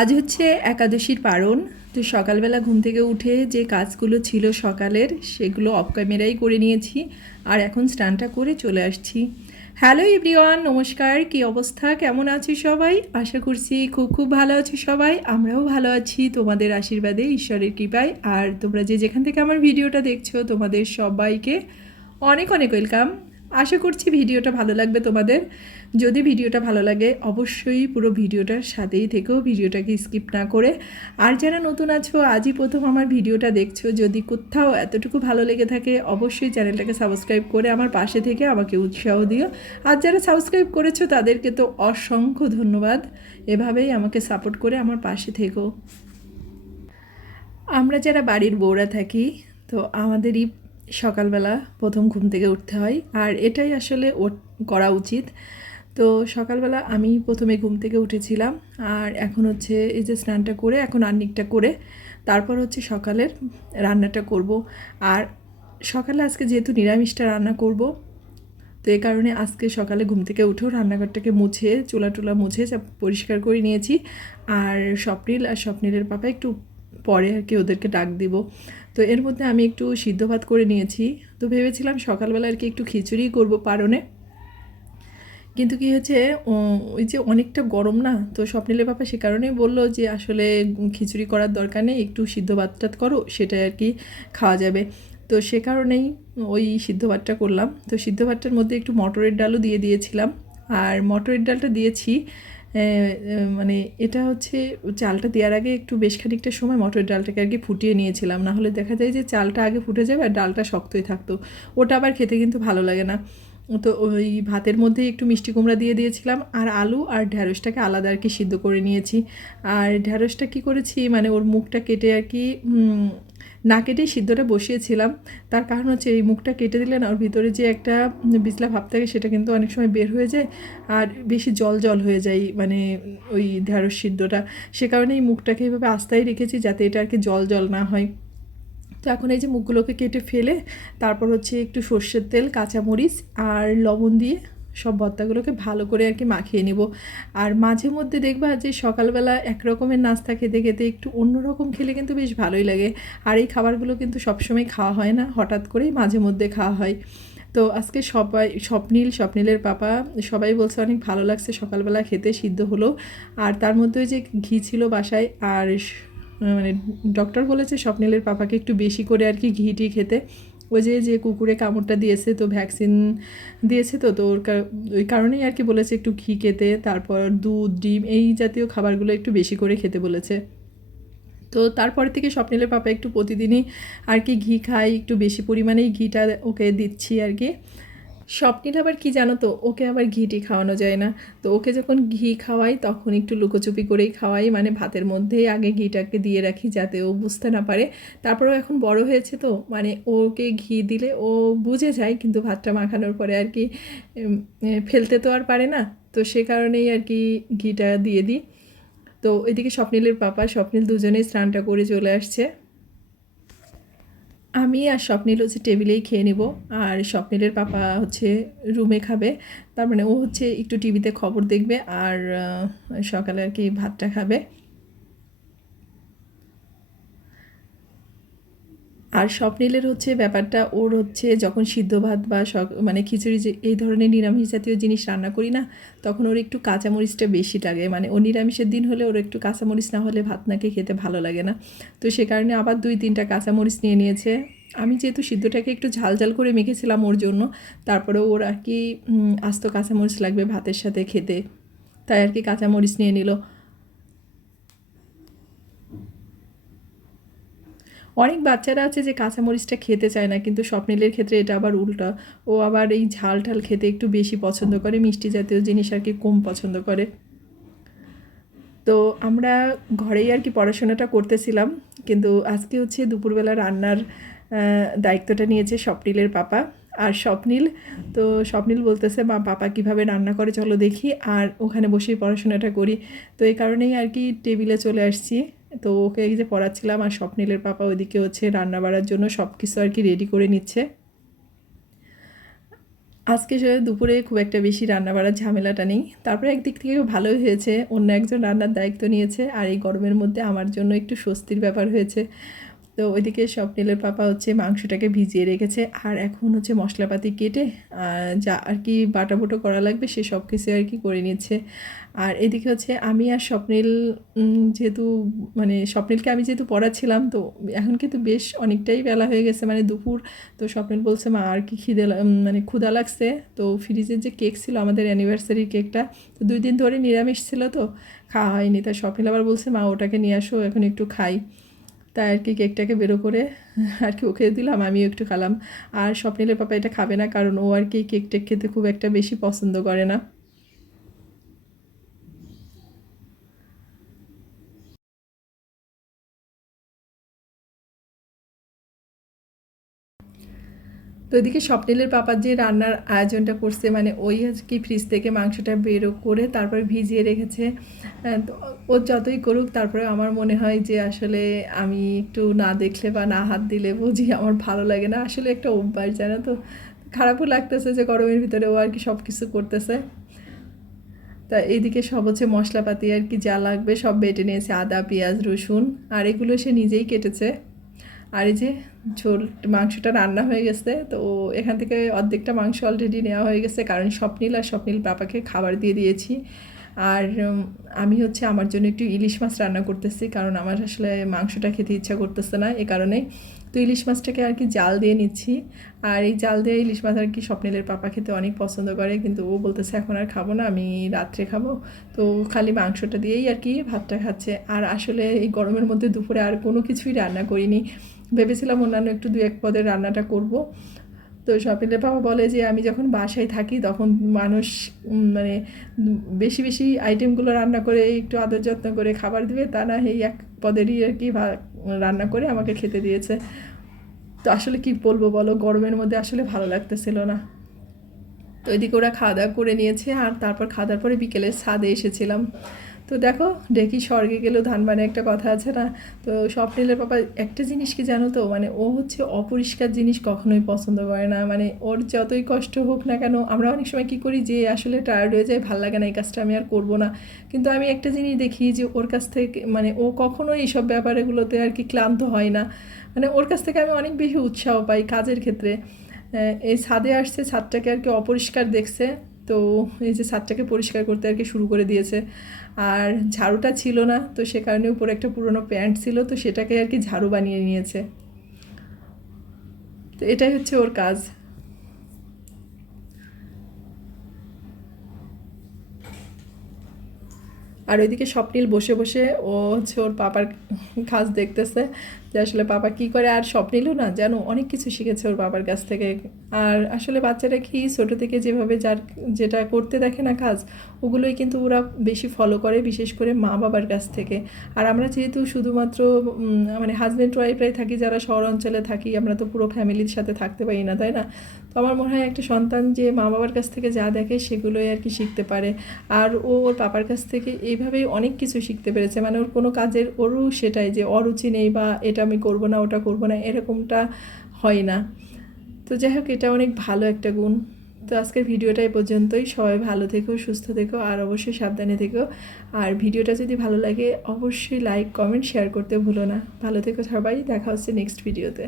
আজ হচ্ছে একাদশীর পারণ, তো সকালবেলা ঘুম থেকে উঠে যে কাজগুলো ছিল সকালের, সেগুলো অফ ক্যামেরাই করে নিয়েছি আর এখন স্নানটা করে চলে আসছি। হ্যালো এভরিওয়ান নমস্কার, কি অবস্থা? কেমন আছি সবাই? আশা করছি খুব খুব ভালো আছি সবাই, আমরাও ভালো আছি। তোমাদের আশীর্বাদে, ঈশ্বরের কৃপায়। আর তোমরা যে যেখান থেকে আমার ভিডিওটা দেখছ, তোমাদের সবাইকে অনেক অনেক ওয়েলকাম আশা করছি ভিডিওটা ভালো লাগবে তোমাদের। যদি ভিডিওটা ভালো লাগে, অবশ্যই পুরো ভিডিওটার সাথেই থেকেও ভিডিওটাকে স্কিপ না করে। আর যারা নতুন আছো, আজই প্রথম আমার ভিডিওটা দেখছ। যদি কোথাও এতটুকু ভালো লেগে থাকে, অবশ্যই চ্যানেলটাকে সাবস্ক্রাইব করে আমার পাশে থেকে আমাকে উৎসাহ দিও। আর যারা সাবস্ক্রাইব করেছ, তাদেরকে তো অসংখ্য ধন্যবাদ। এভাবেই আমাকে সাপোর্ট করে আমার পাশে থেকো। আমরা যারা বাড়ির বউরা থাকি, তো আমাদেরই সকালবেলা প্রথম ঘুম থেকে উঠতে হয়। আর এটাই আসলে করা উচিত। তো সকালবেলা আমি প্রথমে ঘুম থেকে উঠেছিলাম। আর এখন হচ্ছে এই যে স্নানটা করে, এখন আর্নিকটা করে, তারপর হচ্ছে সকালের রান্নাটা করব। আর সকালে আজকে যেহেতু নিরামিষটা রান্না করব, তো এই কারণে আজকে সকালে ঘুম থেকে উঠেও রান্নাঘরটাকে মুছে চুলা টুলা মুছে পরিষ্কার করে নিয়েছি। আর স্বপ্নিল আর স্বপ্নিলের পাপা একটু পরে আর কি ওদেরকে ডাক দিব। তো এর মধ্যে আমি একটু সিদ্ধ ভাত করে নিয়েছি। তো ভেবেছিলাম সকালবেলা আর কি একটু খিচুড়ি করব পারনে। কিন্তু কি হয়েছে ওই যে অনেকটা গরম না, তো স্বপ্নিলের বাবা সে কারণেই বলল যে আসলে খিচুড়ি করার দরকার নেই, একটু সিদ্ধ ভাতটা করো সেটা আর কি খাওয়া যাবে। তো সে কারণেই ওই সিদ্ধ ভাতটা করলাম। তো সিদ্ধ ভাতটার মধ্যে একটু মটরের ডালও দিয়ে দিয়েছিলাম। আর মটরের ডালটা দিয়েছি মানে এটা হচ্ছে চালটা দেওয়ার আগে একটু বেশ খানিকটা সময় মটরের ডালটাকে আর কি ফুটিয়ে নিয়েছিলাম। না হলে দেখা যায় যে চালটা আগে ফুটে যাবে আর ডালটা শক্তই থাকতো। ওটা আবার খেতে কিন্তু ভালো লাগে না। তো ওই ভাতের মধ্যে একটু মিষ্টি কুমড়া দিয়ে দিয়েছিলাম আর আলু আর ঢ্যাঁড়সটাকে আলাদা আর কি সিদ্ধ করে নিয়েছি। আর ঢ্যাঁড়সটা কি করেছি? মানে ওর মুখটা কেটে আর কি না কেটেই সিদ্ধটা বসিয়েছিলাম। তার কারণ হচ্ছে এই মুখটা কেটে দিলে না, ওর ভিতরে যে একটা বিজলা ভাব থাকে সেটা কিন্তু অনেক সময় বের হয়ে যায় আর বেশি জল জল হয়ে যায় মানে ওই ঢ্যাঁড়স সিদ্ধটা। সে কারণে এই মুখটাকে এইভাবে আস্তায় রেখেছি যাতে এটা আর কি জল জল না হয়। তো এখন এই যে মুখগুলোকে কেটে ফেলে, তারপর হচ্ছে একটু সর্ষের তেল, কাঁচামরিচ আর লবণ দিয়ে সব ভর্তাগুলোকে ভালো করে আর কি মাখিয়ে নিব। আর মাঝে মধ্যে দেখবা যে সকালবেলা এক রকমের নাস্তা খেতে খেতে একটু অন্যরকম খেলে কিন্তু বেশ ভালোই লাগে। আর এই খাবারগুলো কিন্তু সবসময় খাওয়া হয় না, হঠাৎ করেই মাঝে মধ্যে খাওয়া হয়। তো আজকে সবাই, স্বপ্নীল, স্বপ্নীলের পাপা সবাই বলছে অনেক ভালো লাগছে সকালবেলা খেতে, সিদ্ধ হলো। আর তার মধ্যে যে ঘি ছিল বাসায়, আর মানে ডক্টর বলেছে স্বপ্নীলের পাপাকে একটু বেশি করে আর কি ঘিটি খেতে। ওই যে যে কুকুরে কামড়টা দিয়েছে তো ভ্যাকসিন দিয়েছে তো তো ওর ওই কারণেই আর কি বলেছে একটু ঘি খেতে, তারপর দুধ, ডিম, এই জাতীয় খাবারগুলো একটু বেশি করে খেতে বলেছে। তো তারপর থেকে স্বপ্নিলের পাপা একটু প্রতিদিনই আর কি ঘি খায়, একটু বেশি পরিমাণেই ঘিটা ওকে দিচ্ছি আর কি। স্বপ্নিল আবার কি জানো তো? ওকে আবার ঘিটি খাওয়ানো যায় না। তো ওকে যখন ঘি খাওয়াই, তখন একটু লুকোচুপি করেই খাওয়াই। মানে ভাতের মধ্যেই আগে ঘিটাকে দিয়ে রাখি যাতে ও বুঝতে না পারে। তারপরেও এখন বড় হয়েছে তো মানে ওকে ঘি দিলে ও বুঝে যায়, কিন্তু ভাতটা মাখানোর পরে আর কি ফেলতে তো আর পারে না। তো সে কারণেই আর কি ঘিটা দিয়ে দিই। তো ওইদিকে স্বপ্নিলের পাপা, স্বপ্নিল দুজনেই স্নানটা করে চলে আসছে। আমি আর স্বপ্নিল হচ্ছে টেবিলেই খেয়ে নেব। আর স্বপ্নিলের পাপা হচ্ছে রুমে খাবে। তার মানে ও হচ্ছে একটু টিভিতে খবর দেখবে আর সকালে আর কি ভাতটা খাবে। আর স্বপ্নিলের হচ্ছে ব্যাপারটা, ওর হচ্ছে যখন সিদ্ধ ভাত বা মানে খিচুড়ি যে, এই ধরনের নিরামিষ জাতীয় জিনিস রান্না করি না, তখন ওর একটু কাঁচামরিচটা বেশি লাগে। মানে ও নিরামিষের দিন হলে ওর একটু কাঁচামরিচ না হলে ভাত নাকে খেতে ভালো লাগে না। তো সে কারণে আবার দুই তিনটা কাঁচামরিচ নিয়ে নিয়েছে। আমি যেহেতু সিদ্ধটাকে একটু ঝাল ঝাল করে মেখেছিলাম ওর জন্য, তারপরে ওর আর কি আস্ত কাঁচামরিচ লাগবে ভাতের সাথে খেতে। তাই আর কি কাঁচামরিচ নিয়ে নিল। অনেক বাচ্চারা আছে যে কাঁচামরিচটা খেতে চায় না, কিন্তু স্বপ্নিলের ক্ষেত্রে এটা আবার উল্টা। ও আবার এই ঝাল ঠাল খেতে একটু বেশি পছন্দ করে, মিষ্টি জাতীয় জিনিস আর কি কম পছন্দ করে। তো আমরা ঘরেই আর কি পড়াশোনাটা করতেছিলাম, কিন্তু আজকে হচ্ছে দুপুরবেলা রান্নার দায়িত্বটা নিয়েছে স্বপ্নিলের পাপা আর স্বপ্নিল। তো স্বপ্নিল বলতেছে, মা, পাপা কীভাবে রান্না করে চলো দেখি। আর ওখানে বসেই পড়াশোনাটা করি। তো এই কারণেই আর কি টেবিলে চলে আসছি। তো ওকে এই যে পড়াচ্ছিলাম আর স্বপ্নিলের পাপা ওইদিকে হচ্ছে রান্না বাড়ার জন্য সব কিছু আর কি রেডি করে নিচ্ছে। আজকে সে দুপুরে খুব একটা বেশি রান্না বাড়ার ঝামেলাটা নেই। তারপরে একদিক থেকে ভালোই হয়েছে। অন্য একজন রান্নার দায়িত্ব নিয়েছে আর এই গরমের মধ্যে আমার জন্য একটু স্বস্তির ব্যাপার হয়েছে। তো ওইদিকে স্বপ্নিলের পাপা হচ্ছে মাংসটাকে ভিজিয়ে রেখেছে, আর এখন হচ্ছে মশলাপাতি কেটে যা আর কি বাটা বুটো করা লাগবে সে সব কিছু আর কি করে নিচ্ছে। আর এদিকে হচ্ছে আমি আর স্বপ্নিল যেহেতু মানে স্বপ্নিলকে আমি যেহেতু পড়াচ্ছিলাম, তো এখন কিন্তু বেশ অনেকটাই বেলা হয়ে গেছে মানে দুপুর। তো স্বপ্নিল বলছে, মা, আর কি খিদে মানে ক্ষুদা লাগছে। তো ফ্রিজের যে কেক ছিল, আমাদের অ্যানিভার্সারির কেকটা, তো দুই দিন ধরে নিরামিষ ছিল তো, খাওয়া হয়নি। তাই স্বপ্নিল আবার বলছে, মা, ওটাকে নিয়ে আসো, এখন একটু খাই। তাই আর কি কেকটাকে বেরো করে আর কি ওকে দিলাম, আমিও একটু খেলাম। আর স্বপ্নিলের পাপা এটা খাবে না, কারণ ও আর কি কেক টেক খেতে খুব একটা বেশি পছন্দ করে না। তো এদিকে স্বপ্নিলের পাপার যে রান্নার আয়োজনটা করছে মানে ওই কি ফ্রিজ থেকে মাংসটা বেরো করে তারপরে ভিজিয়ে রেখেছে। ও যতই করুক, তারপরে আমার মনে হয় যে আসলে আমি একটু না দেখলে বা না হাত দিলে বুঝি আমার ভালো লাগে না। আসলে একটা অভ্যাস, জানো তো? খারাপও লাগতেছে যে গরমের ভিতরে ও আর কি সব কিছু করতেছে। তা এইদিকে সব হচ্ছে মশলাপাতি আর কি যা লাগবে সব বেটে নিয়েছে, আদা, পেঁয়াজ, রসুন, আর এগুলো সে নিজেই কেটেছে। আর এই যে ঝোল, মাংসটা রান্না হয়ে গেছে, তো এখান থেকে অর্ধেকটা মাংস অলরেডি নেওয়া হয়ে গেছে, কারণ স্বপ্নিল আর স্বপ্নিল পাপাকে খাবার দিয়ে দিয়েছি। আর আমি হচ্ছে আমার জন্য একটু ইলিশ মাছ রান্না করতেছি, কারণ আমার আসলে মাংসটা খেতে ইচ্ছা করতেছে না, এ কারণেই তো ইলিশ মাছটাকে আর কি জাল দিয়ে নিচ্ছি। আর এই জাল দিয়ে ইলিশ মাছ আর কি স্বপ্নিলের পাপা খেতে অনেক পছন্দ করে, কিন্তু ও বলতেছে, এখন আর খাব না, আমি রাত্রে খাব। তো খালি মাংসটা দিয়েই আর কি ভাতটা খাচ্ছে। আর আসলে এই গরমের মধ্যে দুপুরে আর কোনো কিছুই রান্না করিনি। ভেবেছিলাম অন্যান্য একটু দু এক পদের রান্নাটা করব। তো স্বপ্নিলের বাবা বলে যে, আমি যখন বাসায় থাকি, তখন মানুষ মানে বেশি বেশি আইটেমগুলো রান্না করে, একটু আদর যত্ন করে খাবার দিবে, তা না এই এক পদেরই আর কি রান্না করে আমাকে খেতে দিয়েছে। তো আসলে কি বলব বলো, গরমের মধ্যে আসলে ভালো লাগতেছিল না। তো এদিকে ওরা খাওয়া দাওয়া করে নিয়েছে, আর তারপর খাওয়া দাওয়ার পরে বিকেলে ছাদে এসেছিলাম। তো দেখো ডেকি স্বর্গে গেলেও ধান মানে একটা কথা আছে না? তো স্বপ্নিলের পাপা একটা জিনিস কি জানো তো? মানে ও হচ্ছে অপরিষ্কার জিনিস কখনোই পছন্দ করে না। মানে ওর যতই কষ্ট হোক না কেন, আমরা অনেক সময় কি করি যে আসলে টায়ার্ড হয়ে যায়, ভালো লাগে না, এই কাজটা আমি আর করব না। কিন্তু আমি একটা জিনিস দেখি যে ওর কাছ থেকে মানে ও কখনোই এইসব ব্যাপারগুলোতে আর কি ক্লান্ত হয় না। মানে ওর কাছ থেকে আমি অনেক বেশি উৎসাহ পাই কাজের ক্ষেত্রে। এই ছাদে আসছে, ছাদটাকে আর কি অপরিষ্কার দেখছে। তো এই যে ছাদটাকে পরিষ্কার করতে আর কি শুরু করে দিয়েছে। আর ঝাড়ুটা ছিল না, তো সে কারণে উপরে একটা পুরনো প্যান্ট ছিল, তো সেটাকে আর কি ঝাড়ু বানিয়ে নিয়েছে। তো এটাই হচ্ছে ওর কাজ। আর ওইদিকে স্বপ্নিল বসে বসে ও হচ্ছে ওর পাপার কাজ দেখতেছে যে আসলে পাপা কি করে আর স্বপ্নিলও না, যেন অনেক কিছু শিখেছে ওর বাবার কাছ থেকে। আর আসলে বাচ্চারা কি ছোটো থেকে যেভাবে যার যেটা করতে দেখে না কাজ ওগুলোই কিন্তু ওরা বেশি ফলো করে, বিশেষ করে মা বাবার কাছ থেকে। আর আমরা যেহেতু শুধুমাত্র মানে হাজব্যান্ড ওয়াইফরাই থাকি, যারা শহর অঞ্চলে থাকি, আমরা তো পুরো ফ্যামিলির সাথে থাকতে পারি না, তাই না? তো আমার মনে হয় একটা সন্তান যে মা বাবার কাছ থেকে যা দেখে, সেগুলোই আর কি শিখতে পারে। আর ও ওর পাপার কাছ থেকে এইভাবেই অনেক কিছু শিখতে পেরেছে। মানে ওর কোনো কাজের, ওরও সেটাই যে অরুচি নেই বা এটা আমি করব না, ওটা করব না, এরকমটা হয় না। তো যাই হোক, এটা অনেক ভালো একটা গুণ। তো আজকের ভিডিওটা এই পর্যন্তই। সবাই ভালো থেকো, সুস্থ থেকো, আর অবশ্যই সাবধানে থেকো। আর ভিডিওটা যদি ভালো লাগে, অবশ্যই লাইক কমেন্ট শেয়ার করতে ভুলো না। ভালো থেকো সবাই, দেখা হচ্ছে নেক্সট ভিডিওতে